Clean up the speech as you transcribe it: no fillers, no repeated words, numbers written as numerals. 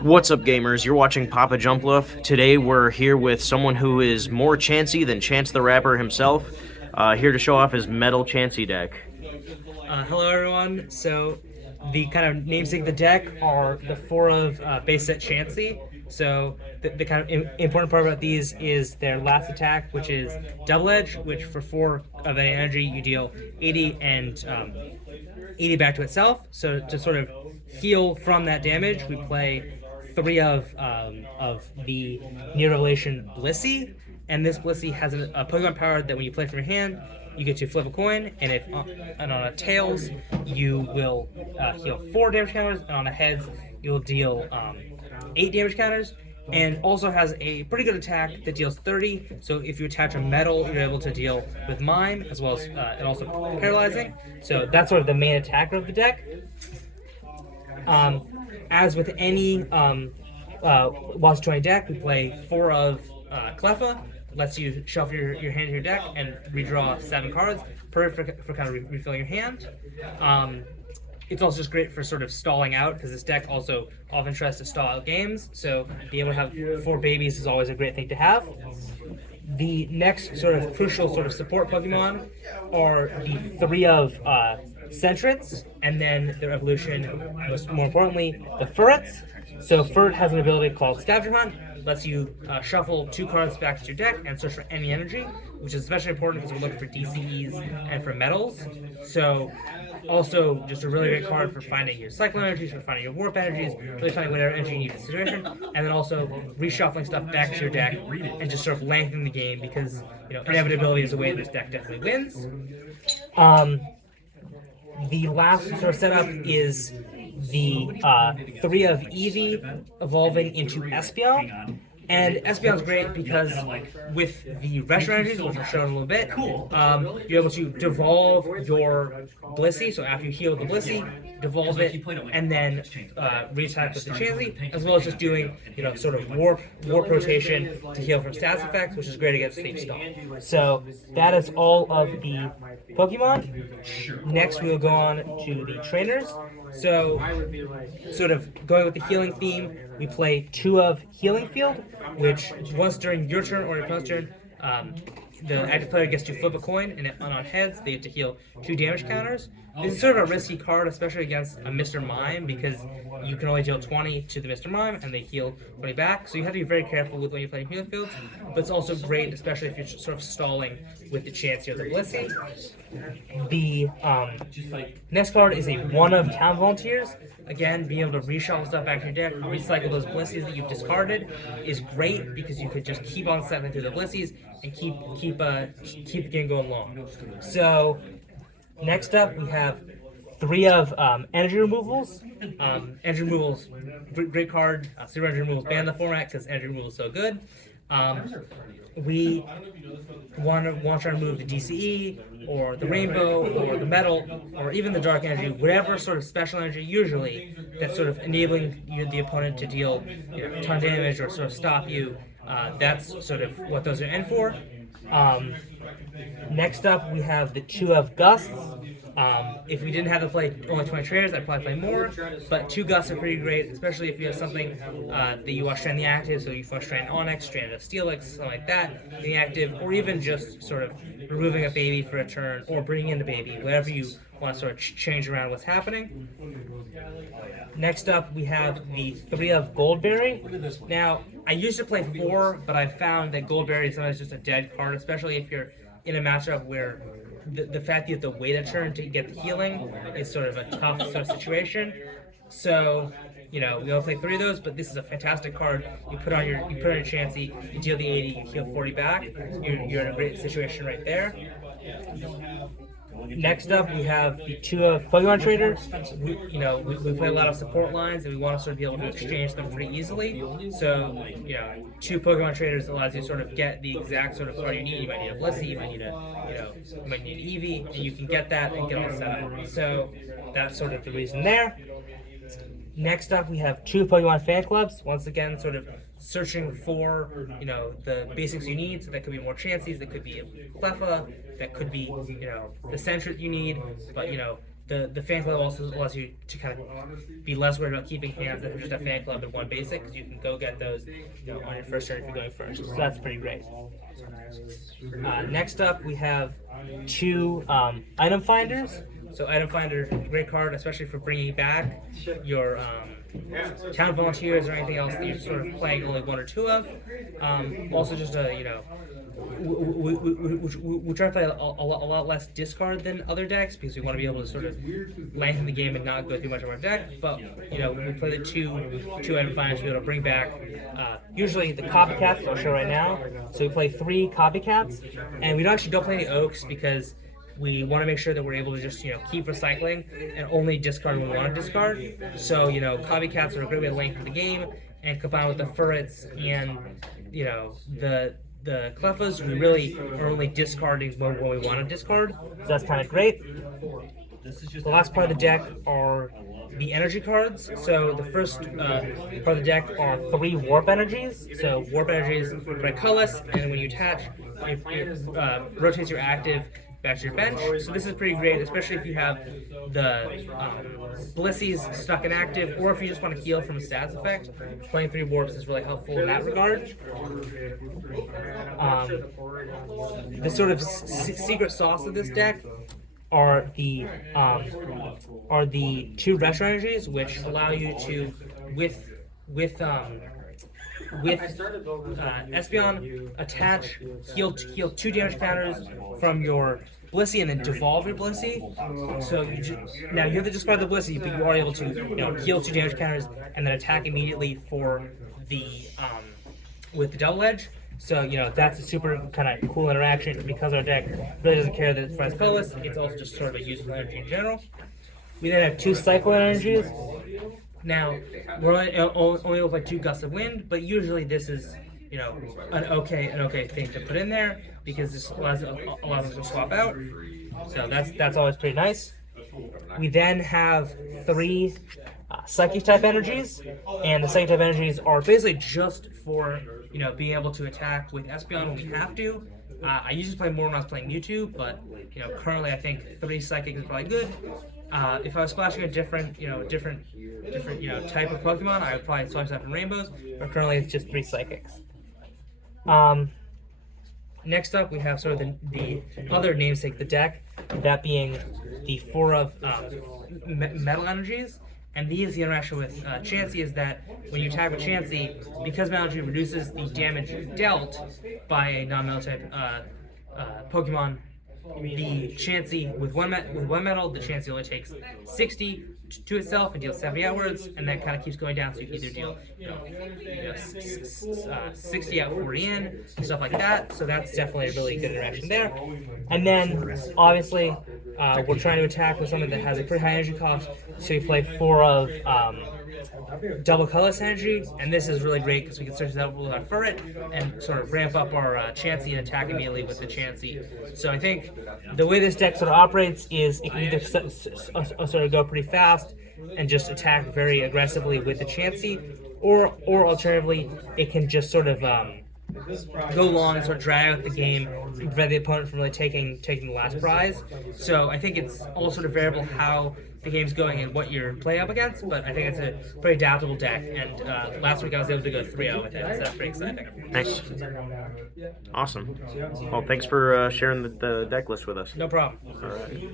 What's up, gamers? You're watching Papa Jumploof. Today we're here with someone who is more Chansey than Chance the Rapper himself, here to show off his Metal Chansey deck. Hello everyone. So the kind of namesake of the deck are the four of base set Chansey. So the kind of important part about these is their last attack, which is Double Edge, which for 4 of any energy you deal 80 and 80 back to itself. So to sort of heal from that damage, we play 3 of the Near Revelation Blissy, and this Blissy has a Pokemon power that when you play from your hand, you get to flip a coin, and if and on a tails, you will heal 4 damage counters, and on a heads, you'll deal 8 damage counters, and also has a pretty good attack that deals 30. So if you attach a metal, you're able to deal with Mime, as well as and also paralyzing. So that's sort of the main attacker of the deck. As with any WOTC 20 deck, we play 4 of Clea. Lets you shuffle your hand to your deck and redraw 7 cards, perfect for kind of refilling your hand. It's also just great for sort of stalling out, because this deck also often tries to stall out games, so being able to have 4 babies is always a great thing to have. The next sort of crucial sort of support Pokemon are the 3 of Sentrets, and then their evolution, more importantly, the Furrets. So Furret has an ability called Scavenger Hunt, lets you shuffle 2 cards back to your deck and search for any energy, which is especially important because we're looking for DCEs and for metals. So also just a really great card for finding your Cyclone energies, for finding your Warp energies, really finding whatever energy you need in the situation, and then also reshuffling stuff back to your deck and just sort of lengthening the game, because inevitability is a way this deck definitely wins. The last sort of setup is the 3 of Eevee evolving into ESPEON. And ESPEON's great because with the retro energies, which I'll show in a little bit, you're able to devolve your Blissy. So after you heal the Blissy, devolve it, and then re-attack with the Chansey, as well as just doing sort of warp rotation to heal from status effects, which is great against Sleep Stall. So that is all of the Pokemon. Next, we will go on to the trainers. So, sort of going with the healing theme, we play 2 of Healing Field, which once during your turn or your opponent's turn, the active player gets to flip a coin, and on heads, they have to heal 2 damage counters. This is sort of a risky card, especially against a Mr. Mime, because you can only deal 20 to the Mr. Mime, and they heal 20 back. So you have to be very careful with when you're playing healing fields. But it's also great, especially if you're sort of stalling with the Chansey or the Blissy. The next card is a 1 of Town Volunteers. Again, being able to reshuffle stuff back to your deck, recycle those Blissies that you've discarded is great, because you could just keep on cycling through the Blissies and keep the game going long. So next up, we have 3 of energy removals. Energy removals, great card. 0 energy removals ban the format because energy removal is so good. We want to try to remove the DCE, or the rainbow, or the metal, or even the dark energy, whatever sort of special energy usually that's sort of enabling the opponent to deal a ton of damage or sort of stop you. That's sort of what those are in for. Next up, we have the 2 of Gusts. If we didn't have to play only 20 trainers, I'd probably play more, but 2 Gusts are pretty great, especially if you have something that you want to strand the active, so you want to strand Onyx, strand a Steelix, something like that, in the active, or even just sort of removing a baby for a turn, or bringing in a baby, whatever you want to sort of change around what's happening. Next up, we have the 3 of Goldberry. Now, I used to play 4, but I found that Goldberry is sometimes just a dead card, especially if you're in a matchup where the fact that you have to wait a turn to get the healing is sort of a tough sort of situation. So, we only play 3 of those, but this is a fantastic card. You put on your Chansey, you deal the 80, you heal 40 back. You're in a great situation right there. Next up, we have the 2 of Pokemon Trader. We play a lot of support lines, and we want to sort of be able to exchange them pretty easily. So, 2 Pokemon Traders allows you to sort of get the exact sort of card you need. You might need a Blissey, you might need Eevee, and you can get that and get all set up. So that's sort of the reason there. Next up, we have 2 Pokemon fan clubs. Once again, sort of searching for, the basics you need. So that could be more Chanseys, that could be Clea, that could be, the Sentret you need. But, the fan club also allows you to kind of be less worried about keeping hands that are just a fan club and one basic, because you can go get those on your first turn if you're going first. So that's pretty great. Next up, we have 2 item finders. So item finder, great card, especially for bringing back your town volunteers or anything else that you're sort of playing only 1 or 2 of. Also, just we try to play a lot less discard than other decks, because we want to be able to sort of lengthen the game and not go through much of our deck. But we play the two item finders to be able to bring back usually the Copycats, I'll show right now. So we play 3 Copycats, and we don't play any Oaks, because we want to make sure that we're able to just keep recycling and only discard when we want to discard. So Copycats are a great way to lengthen the game, and combined with the Furrets and the Clefas, we really are only discarding when we want to discard. So that's kind of great. The last part of the deck are the energy cards. So the first part of the deck are 3 warp energies. So warp energies are colorless, and when you attach, it rotates your active back to your bench. So this is pretty great, especially if you have the Blissys stuck in active, or if you just want to heal from a stats effect. Playing 3 warps is really helpful in that regard. The sort of secret sauce of this deck are the 2 retro energies, which allow you to with ESPEON, attach, heal 2 damage counters from your Blissy, and then devolve your Blissy. So now you have to discard the Blissy, but you are able to heal 2 damage counters and then attack immediately for the with the double edge. So that's a super kind of cool interaction, because our deck really doesn't care that it's price colorless. It's also just sort of a useful energy in general. We then have 2 cycle energies. Now, we're only able to play 2 gusts of wind, but usually this is, an okay thing to put in there, because this allows us to swap out. So that's always pretty nice. We then have 3 psychic type energies, and the psychic type energies are basically just for being able to attack with ESPEON when we have to. I usually play more when I was playing Mewtwo, but currently I think 3 psychic is probably good. If I was splashing a different type of Pokemon, I would probably splash that in rainbows, but currently it's just 3 psychics. Next up, we have sort of the other namesake of the deck, that being the 4 of metal energies. And the interaction with Chansey is that when you attack with Chansey, because Metal Energy reduces the damage dealt by a non-metal type Pokemon, the Chansey with one metal, the Chansey only takes 60 to itself and deals 70 outwards, and that kind of keeps going down. So you can either deal 60 out, 40 in, stuff like that. So that's definitely a really good interaction there. And then obviously we're trying to attack with something that has a pretty high energy cost. So you play 4 of double colorless energy, and this is really great because we can search that with our Furret and sort of ramp up our Chansey and attack immediately with the Chansey. So I think the way this deck sort of operates is it can either sort of go pretty fast and just attack very aggressively with the Chansey, or alternatively it can just sort of go long and sort of drag out the game and prevent the opponent from really taking the last prize. So I think it's all sort of variable how the game's going and what you're playing up against, but I think it's a pretty adaptable deck, and last week I was able to go 3-0 with it, so that's pretty exciting. Nice. Awesome. Well, thanks for sharing the deck list with us. No problem. All right.